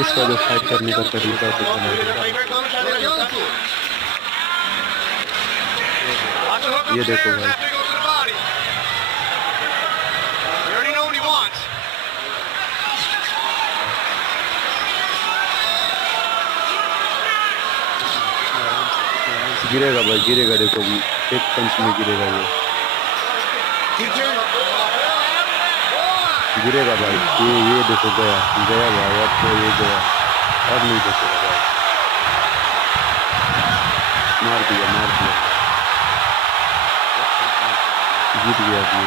इसका जो फाइट करने का तरीका है कुछ अलग है। ये देखो भाई, गिरेगा भाई, गिरेगा, देखो एक पंच में गिरेगा ये, गिरेगा भाई, ये देखो गया, गया भाई, अब तो ये गया, अब नहीं बचेगा भाई, मार दिया, जीत गया जी।